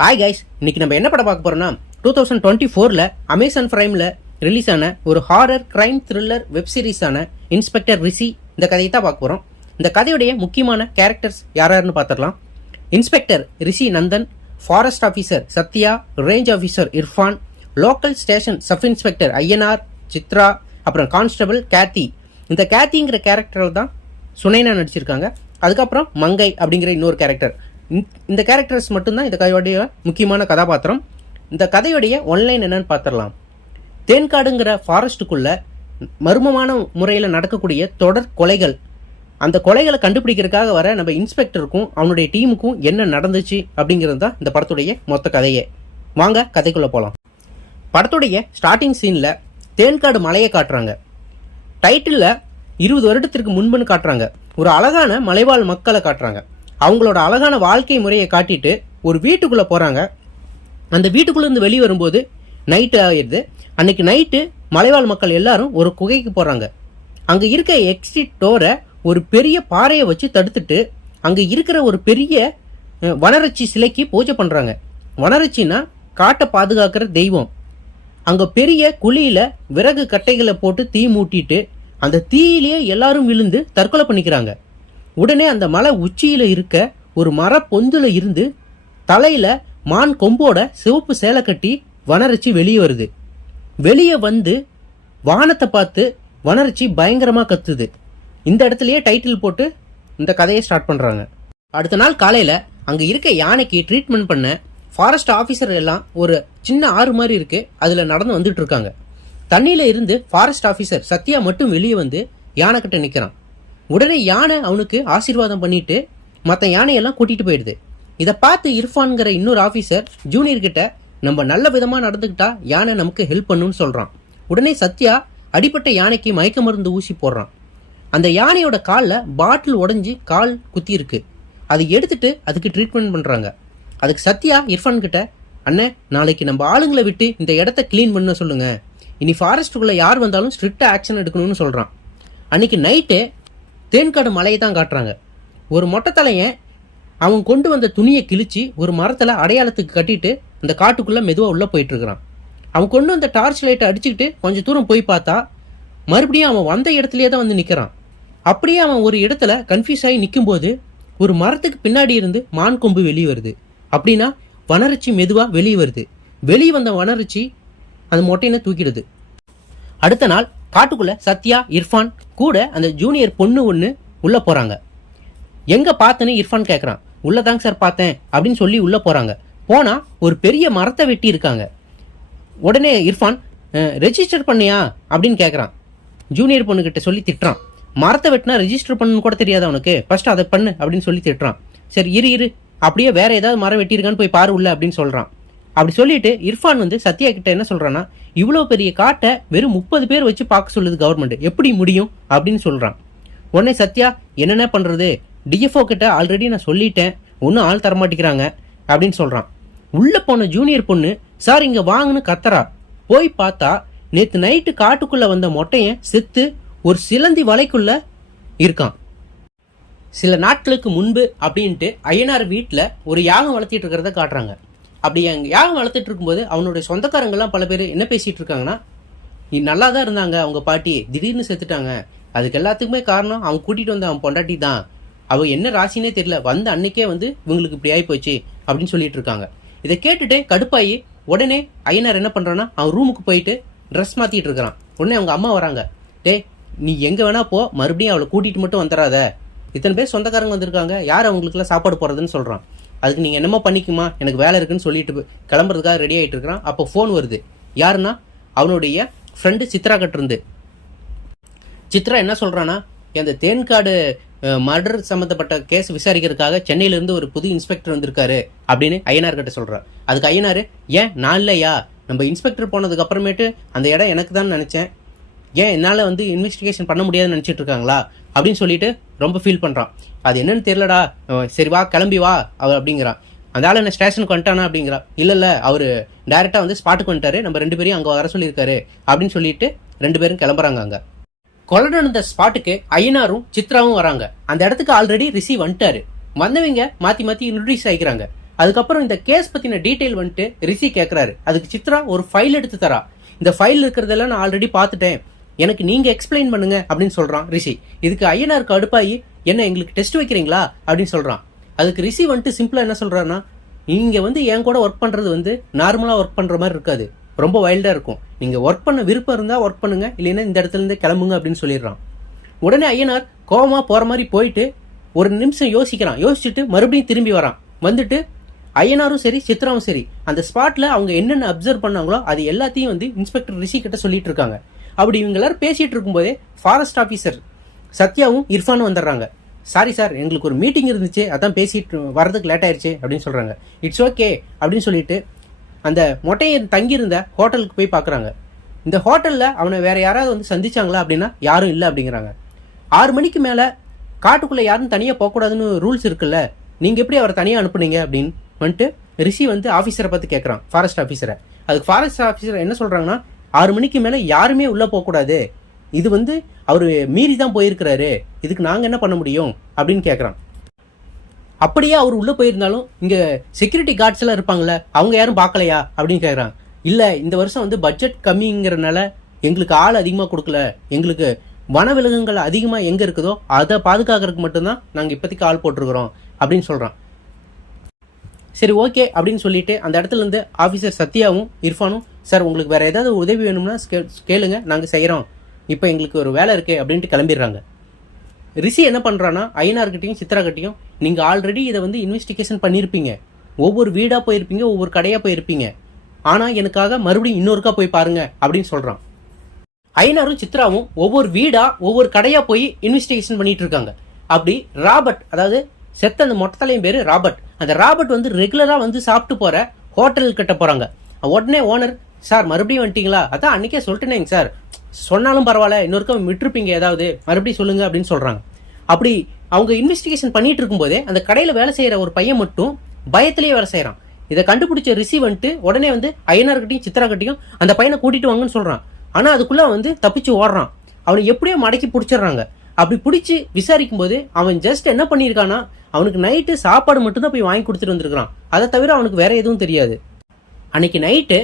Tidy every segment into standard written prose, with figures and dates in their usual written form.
Hi guys, இன்னைக்கு நம்ம என்ன படம் பார்க்க போறோம்னா 2024ல அமேசான் பிரைம்ல ரிலீஸ் ஆன ஒரு ஹாரர் கிரைம் த்ரில்லர் வெப் சீரிஸான இன்ஸ்பெக்டர் ரிஷி இந்த கதையை தான் பார்க்க போறோம். இந்த கதையுடைய முக்கியமான கேரக்டர்ஸ் யாராருன்னு பார்த்துடலாம். Inspector Rishi Nandhan, forest officer Sathya, range officer Irfan, local station sub inspector Ayyanar, Chithra, அப்புறம் கான்ஸ்டபிள் கேத்தி. இந்த கேத்திங்கிற கேரக்டர் தான் சுனைனா நடிச்சிருக்காங்க. அதுக்கப்புறம் மங்கை அப்படிங்கிற இன்னொரு கேரக்டர். இந்த கேரக்டர்ஸ் மட்டும்தான் இந்த கதையுடைய முக்கியமான கதாபாத்திரம். இந்த கதையுடைய ஒன்லைன் என்னன்னு பார்த்துடலாம். தேன்காடுங்கிற ஃபாரஸ்ட்டுக்குள்ள மர்மமான முறையில் நடக்கக்கூடிய தொடர் கொலைகள், அந்த கொலைகளை கண்டுபிடிக்கிறதுக்காக வர நம்ம இன்ஸ்பெக்டருக்கும் அவனுடைய டீமுக்கும் என்ன நடந்துச்சு அப்படிங்கிறது தான் இந்த படத்துடைய மொத்த கதையே. வாங்க கதைக்குள்ள போகலாம். படத்துடைய ஸ்டார்டிங் சீனில் தேன்காடு மலையை காட்டுறாங்க. டைட்டிலில் 20 வருடத்திற்கு முன்புன்னு காட்டுறாங்க. ஒரு அழகான மலைவாழ் மக்களை காட்டுறாங்க. அவங்களோட அழகான வாழ்க்கை முறையை காட்டிட்டு ஒரு வீட்டுக்குள்ளே போகிறாங்க. அந்த வீட்டுக்குள்ளேருந்து வெளியே வரும்போது நைட்டு ஆகிடுது. அன்னைக்கு நைட்டு மலைவாழ் மக்கள் எல்லாரும் ஒரு குகைக்கு போகிறாங்க. அங்கே இருக்க எக்ஸிட் டோரை ஒரு பெரிய பாறையை வச்சு தடுத்துட்டு அங்கே இருக்கிற ஒரு பெரிய வனரட்சி சிலைக்கு பூஜை பண்ணுறாங்க. வனரட்சின்னா காட்டை பாதுகாக்கிற தெய்வம். அங்கே பெரிய குழியில் விறகு கட்டைகளை போட்டு தீ மூட்டிட்டு அந்த தீயிலேயே எல்லாரும் விழுந்து தற்கொலை பண்ணிக்கிறாங்க. உடனே அந்த மலை உச்சியில் இருக்க ஒரு மர பொந்துல இருந்து தலையில மான் கொம்போட சிவப்பு சேலை கட்டி வனரட்சி வெளியே வருது. வெளியே வந்து வானத்தை பார்த்து வனரட்சி பயங்கரமாக கத்துது. இந்த இடத்துலயே டைட்டில் போட்டு இந்த கதையை ஸ்டார்ட் பண்ணுறாங்க. அடுத்த நாள் காலையில் அங்கே இருக்க யானைக்கு ட்ரீட்மெண்ட் பண்ண ஃபாரஸ்ட் ஆஃபீஸர் எல்லாம் ஒரு சின்ன ஆறு மாதிரி இருக்கு, அதில் நடந்து வந்துட்டு இருக்காங்க. தண்ணியில் இருந்து ஃபாரஸ்ட் ஆஃபீஸர் சத்யா மட்டும் வெளியே வந்து யானை கிட்ட நிற்கிறான். உடனே யானை அவனுக்கு ஆசீர்வாதம் பண்ணிட்டு மற்ற யானையெல்லாம் கூட்டிட்டு போயிடுது. இதை பார்த்து இர்ஃபான்கிற இன்னொரு ஆஃபீஸர் ஜூனியர் கிட்ட நம்ம நல்ல விதமாக நடந்துக்கிட்டா யானை நமக்கு ஹெல்ப் பண்ணுன்னு சொல்கிறான். உடனே சத்யா அடிப்பட்ட யானைக்கு மயக்க மருந்து ஊசி போடுறான். அந்த யானையோட காலில் பாட்டில் உடஞ்சி கால் குத்தி இருக்கு. அதை எடுத்துட்டு அதுக்கு ட்ரீட்மெண்ட் பண்ணுறாங்க. அதுக்கு சத்யா இர்ஃபான் கிட்ட, அண்ணே நாளைக்கு நம்ம ஆளுங்களை விட்டு இந்த இடத்த கிளீன் பண்ண சொல்லுங்க, இனி ஃபாரஸ்ட்டுக்குள்ளே யார் வந்தாலும் ஸ்ட்ரிக்டாக ஆக்ஷன் எடுக்கணும்னு சொல்கிறான். அன்னைக்கு நைட்டு தேன்காடு மலையை தான் காட்டுறாங்க. ஒரு மொட்டை தலையன் அவன் கொண்டு வந்த துணியை கிழிச்சு ஒரு மரத்தில் அடையாளத்துக்கு கட்டிட்டு அந்த காட்டுக்குள்ளே மெதுவாக உள்ளே போயிட்டு இருக்கிறான். அவன் கொண்டு வந்த டார்ச் லைட்டை அடிச்சுக்கிட்டு கொஞ்சம் தூரம் போய் பார்த்தா மறுபடியும் அவன் வந்த இடத்துலயே தான் வந்து நிற்கிறான். அப்படியே அவன் ஒரு இடத்துல கன்ஃபியூஸ் ஆகி நிற்கும்போது ஒரு மரத்துக்கு பின்னாடி இருந்து மான் கொம்பு வெளியே வருது. அப்படின்னா வனரட்சி மெதுவாக வெளியே வருது. வெளியே வந்த வனரட்சி அந்த மொட்டையினை தூக்கிடுது. அடுத்த நாள் காட்டுக்குள்ள சத்யா, இர்ஃபான் கூட அந்த ஜூனியர் பொண்ணு ஒன்று உள்ள போறாங்க. எங்க பார்த்தேன்னு இர்ஃபான் கேட்கறான். உள்ளதாங்க சார் பார்த்தேன் அப்படின்னு சொல்லி உள்ள போறாங்க. போனா ஒரு பெரிய மரத்தை வெட்டி இருக்காங்க. உடனே இர்ஃபான், ரெஜிஸ்டர் பண்ணியா அப்படின்னு கேட்கறான். ஜூனியர் பொண்ணு கிட்ட சொல்லி திட்டுறான். மரத்தை வெட்டினா ரெஜிஸ்டர் பண்ணு கூட தெரியாது அவனுக்கு, ஃபர்ஸ்ட் அதை பண்ணு அப்படின்னு சொல்லி திட்டுறான். சரி இரு அப்படியே வேற ஏதாவது மரம் வெட்டியிருக்கான்னு போய் பாரு உள்ள அப்படின்னு சொல்றான். அப்படி சொல்லிட்டு இர்ஃபான் வந்து சத்யா கிட்ட என்ன சொல்றான்னா, இவ்வளோ பெரிய காட்டை வெறும் 30 பேர் வச்சு பார்க்க சொல்லுது கவர்மெண்ட், எப்படி முடியும் அப்படின்னு சொல்றான். உடனே சத்யா என்னென்ன பண்றது, டிஎஃப்ஓ கிட்ட ஆல்ரெடி நான் சொல்லிட்டேன், ஒன்றும் ஆள் தரமாட்டிக்கிறாங்க அப்படின்னு சொல்றான். உள்ள போன ஜூனியர் பொண்ணு, சார் இங்க வாங்கன்னு கத்துறா. போய் பார்த்தா நேற்று நைட்டு காட்டுக்குள்ள வந்த மொட்டையன் செத்து ஒரு சிலந்தி வலைக்குள்ள இருக்கான். சில நாட்களுக்கு முன்பு அப்படின்ட்டு ஐயனார் வீட்டில் ஒரு யாகம் வளர்த்திட்டு இருக்கிறத காட்டுறாங்க. அப்படி அங்கே யாகம் வளர்த்துட்டு இருக்கும்போது அவனுடைய சொந்தக்காரங்கெல்லாம் பல பேர் என்ன பேசிட்டு இருக்காங்கன்னா, நீ நல்லா தான் இருந்தாங்க, அவங்க பாட்டி திடீர்னு செத்துட்டாங்க, அதுக்கு எல்லாத்துக்குமே காரணம் அவன் கூட்டிட்டு வந்த அவன் பொண்டாட்டி தான், அவ என்ன ராசினே தெரியல, வந்த அன்னைக்கே வந்து இவங்களுக்கு இப்படி ஆகி போச்சு அப்படின்னு சொல்லிட்டு இருக்காங்க. இதை கேட்டுட்டு கடுப்பாயி உடனே ஐயனார் என்ன பண்றான்னா அவன் ரூமுக்கு போயிட்டு ட்ரெஸ் மாத்திட்டு இருக்கிறான். உடனே அவங்க அம்மா வராங்க. டே நீ எங்க வேணா போ, மறுபடியும் அவளை கூட்டிட்டு மட்டும் வந்துடாத, இத்தனை பேர் சொந்தக்காரங்க வந்திருக்காங்க, யார் அவங்களுக்குலாம் சாப்பாடு போடுறதுன்னு சொல்றான். அதுக்கு நீங்கள் என்னமோ பண்ணிக்குமா, எனக்கு வேலை இருக்குன்னு சொல்லிட்டு கிளம்புறதுக்காக ரெடி ஆகிட்டு இருக்கிறான். அப்போ ஃபோன் வருது. யாருன்னா அவனுடைய ஃப்ரெண்டு சித்ரா கிட்ட இருந்து. சித்ரா என்ன சொல்கிறான்னா, அந்த தேன்காடு மர்டர் சம்மந்தப்பட்ட கேஸ் விசாரிக்கிறதுக்காக சென்னையிலேருந்து ஒரு புது இன்ஸ்பெக்டர் வந்திருக்காரு அப்படின்னு ஐயனார் கிட்ட சொல்கிறார். அதுக்கு ஐயனார், ஏன் நான் இல்லையா, நம்ம இன்ஸ்பெக்டர் போனதுக்கு அப்புறமேட்டு அந்த இடம் எனக்கு தான் நினச்சேன், ஏன் என்னால் வந்து இன்வெஸ்டிகேஷன் பண்ண முடியாதுன்னு நினச்சிட்டு இருக்காங்களா அப்படின்னு சொல்லிட்டு ரொம்ப ஃபீல் பண்ணுறான். அது என்னன்னு தெரியலடா, சரி வா கிளம்பி வா அவர் அப்படிங்கிறான். அந்த ஆள் என்ன ஸ்டேஷனுக்கு வந்துட்டானா அப்படிங்கிறா. இல்லை அவர் டைரெக்டாக வந்து ஸ்பாட்டுக்கு வந்துட்டாரு, நம்ம 2 பேரையும் அங்கே வர சொல்லியிருக்காரு அப்படின்னு சொல்லிட்டு 2 பேரும் கிளம்புறாங்க. அங்கே கொலை நடந்த ஸ்பாட்டுக்கு ஐயனாரும் சித்ராவும் வராங்க. அந்த இடத்துக்கு ஆல்ரெடி ரிஷி வந்துட்டாரு. வந்தவங்க மாற்றி மாற்றி இன்ட்ரடியூஸ் ஆகிக்கிறாங்க. அதுக்கப்புறம் இந்த கேஸ் பத்தின டீடைல் வந்துட்டு ரிஷி கேட்கறாரு. அதுக்கு சித்ரா ஒரு ஃபைல் எடுத்து தரா. இந்த ஃபைல் இருக்கிறதெல்லாம் நான் ஆல்ரெடி பார்த்துட்டேன், எனக்கு நீங்க எக்ஸ்பிளைன் பண்ணுங்க அப்படின்னு சொல்றான் ரிஷி. இதுக்கு ஐயனாருக்கு அடுப்பாயி, என்ன எங்களுக்கு டெஸ்ட் வைக்கிறீங்களா அப்படின்னு சொல்றான். அதுக்கு ரிஷி வந்துட்டு சிம்பிளா என்ன சொல்றாருன்னா, நீங்க வந்து என் கூட ஒர்க் பண்றது வந்து நார்மலா ஒர்க் பண்ற மாதிரி இருக்காது, ரொம்ப வைல்டா இருக்கும். நீங்க ஒர்க் பண்ண விருப்பம் இருந்தா ஒர்க் பண்ணுங்க, இல்லைன்னா இந்த இடத்துல இருந்து கிளம்புங்க அப்படின்னு சொல்லிடுறான். உடனே ஐயனார் கோவமா போற மாதிரி போயிட்டு ஒரு நிமிஷம் யோசிக்கிறான். யோசிச்சுட்டு மறுபடியும் திரும்பி வரான். வந்துட்டு ஐயனாரும் சரி சித்ராவும் சரி அந்த ஸ்பாட்ல அவங்க என்னென்ன அப்சர்வ் பண்ணாங்களோ அது எல்லாத்தையும் வந்து இன்ஸ்பெக்டர் ரிஷி கிட்ட சொல்லிட்டு இருக்காங்க. அப்படி இவங்க எல்லாரும் பேசிட்டு இருக்கும்போதே ஃபாரஸ்ட் ஆஃபீஸர் சத்யாவும் இர்ஃபானும் வந்துடுறாங்க. சாரி சார், எங்களுக்கு ஒரு மீட்டிங் இருந்துச்சு, அதான் பேசிட்டு வரதுக்கு லேட் ஆயிடுச்சு அப்படின்னு சொல்றாங்க. இட்ஸ் ஓகே அப்படின்னு சொல்லிட்டு அந்த மொட்டையன் தங்கியிருந்த ஹோட்டலுக்கு போய் பார்க்குறாங்க. இந்த ஹோட்டலில் அவனை வேற யாராவது வந்து சந்திச்சாங்களா அப்படின்னா யாரும் இல்லை அப்படிங்கிறாங்க. 6 மணிக்கு மேலே காட்டுக்குள்ளே யாரும் தனியாக போகக்கூடாதுன்னு ரூல்ஸ் இருக்குல்ல, நீங்கள் எப்படி அவரை தனியாக அனுப்புனீங்க அப்படின்னு வந்துட்டு ரிஷி வந்து ஆஃபீஸரை பார்த்து கேட்குறான், ஃபாரஸ்ட் ஆஃபீஸரை. அதுக்கு ஃபாரஸ்ட் ஆஃபீஸர் என்ன சொல்கிறாங்கன்னா, 6 மணிக்கு மேலே யாருமே உள்ளே போகக்கூடாது, இது வந்து அவர் மீறி தான் போயிருக்கிறாரு, இதுக்கு நாங்கள் என்ன பண்ண முடியும் அப்படின்னு கேட்குறான். அப்படியே அவர் உள்ளே போயிருந்தாலும் இங்கே செக்யூரிட்டி கார்ட்ஸ் எல்லாம் இருப்பாங்கல்ல, அவங்க யாரும் பார்க்கலையா அப்படின்னு கேட்குறான். இல்லை, இந்த வருஷம் வந்து பட்ஜெட் கம்மிங்கிறனால எங்களுக்கு ஆள் அதிகமாக கொடுக்கல, எங்களுக்கு வனவிலங்குகள் அதிகமாக எங்கே இருக்குதோ அதை பாதுகாக்கிறதுக்கு மட்டும்தான் நாங்கள் இப்போதைக்கு ஆள் போட்டிருக்கிறோம் அப்படின்னு சொல்கிறான். சரி ஓகே அப்படின்னு சொல்லிட்டு அந்த இடத்துல இருந்து ஆஃபீஸர் சத்யாவும் இர்ஃபானும், சார் உங்களுக்கு வேற ஏதாவது உதவி வேணும்னா கேளுங்க, நாங்கள் செய்கிறோம், இப்போ எங்களுக்கு ஒரு வேலை இருக்கு அப்படின்ட்டு கிளம்பிடுறாங்க. ரிஷி என்ன பண்ணுறான்னா, ஐயனார்கிட்டையும் சித்ராகிட்டையும், நீங்கள் ஆல்ரெடி இதை வந்து இன்வெஸ்டிகேஷன் பண்ணியிருப்பீங்க, ஒவ்வொரு வீடாக போயிருப்பீங்க, ஒவ்வொரு கடையாக போயிருப்பீங்க, ஆனால் எனக்காக மறுபடியும் இன்னொருக்கா போய் பாருங்க அப்படின்னு சொல்கிறான். ஐயனாரும் சித்ராவும் ஒவ்வொரு வீடா ஒவ்வொரு கடையா போய் இன்வெஸ்டிகேஷன் பண்ணிட்டு இருக்காங்க. அப்படி ராபர்ட், அதாவது செத்த அந்த மொட்டத்தலையும் பேரு ராபர்ட், அந்த ராபர்ட் வந்து ரெகுலரா வந்து சாப்பிட்டு போற ஹோட்டல் கிட்ட போறாங்க. உடனே ஓனர், சார் மறுபடியும் வந்துட்டீங்களா, அதான் அன்னைக்கே சொல்லிட்டேனேங்க சார், சொன்னாலும் பரவாயில்ல, இன்னொருக்கா விட்டுருப்பீங்க ஏதாவது, மறுபடியும் சொல்லுங்க அப்படின்னு சொல்றாங்க. அப்படி அவங்க இன்வெஸ்டிகேஷன் பண்ணிட்டு இருக்கும்போதே அந்த கடையில வேலை செய்யற ஒரு பையன் மட்டும் பயத்திலேயே வேலை செய்யறான். இதை கண்டுபிடிச்ச ரிஷி வந்துட்டு உடனே வந்து ஐயனார்கிட்டையும் சித்ராகிட்டையும் அந்த பையனை கூட்டிட்டு வாங்கன்னு சொல்றான். ஆனா அதுக்குள்ள வந்து தப்பிச்சு ஓடுறான். அவனை எப்படியோ மடக்கி பிடிச்சிடுறாங்க. அப்படி பிடிச்சி விசாரிக்கும் போது அவன் ஜஸ்ட் என்ன பண்ணியிருக்கானா, அவனுக்கு நைட்டு சாப்பாடு மட்டும் தான் போய் வாங்கி கொடுத்துட்டு வந்திருக்கான், அதை தவிர அவனுக்கு வேற எதுவும் தெரியாது. அன்னைக்கு நைட்டு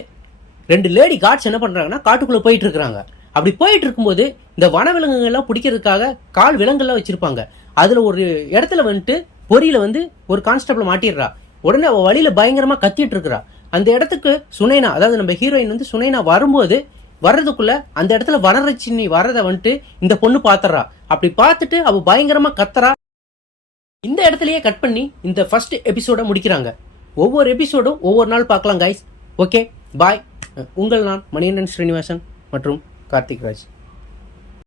2 லேடி கார்ட்ஸ் என்ன பண்றாங்கன்னா காட்டுக்குள்ள போயிட்டு இருக்காங்க. அப்படி போயிட்டு இருக்கும்போது இந்த வனவிலங்குகள்லாம் பிடிக்கிறதுக்காக கால் விலங்குலாம் வச்சிருப்பாங்க. அதுல ஒரு இடத்துல வந்துட்டு பொறியில வந்து ஒரு கான்ஸ்டபிள் மாட்டிடுறா. உடனே அவ வழியில பயங்கரமா கத்திட்டு இருக்கிறா. அந்த இடத்துக்கு சுனைனா, அதாவது நம்ம ஹீரோயின் வந்து சுனைனா வரும்போது வர்றதுக்குள்ள அந்த இடத்துல வனரட்சினி வர்றதை வந்துட்டு இந்த பொண்ணு பாத்துறா. அப்படி பார்த்துட்டு அவ பயங்கரமா கத்துறா. இந்த இடத்துலயே கட் பண்ணி இந்த ஃபர்ஸ்ட் எபிசோட முடிக்கிறாங்க. ஒவ்வொரு எபிசோடும் ஒவ்வொரு நாள் பார்க்கலாம் கைஸ். Okay bye. உங்கள் நான் மணிகண்டன் ஸ்ரீனிவாசன் மற்றும் கார்த்திக் ராஜ்.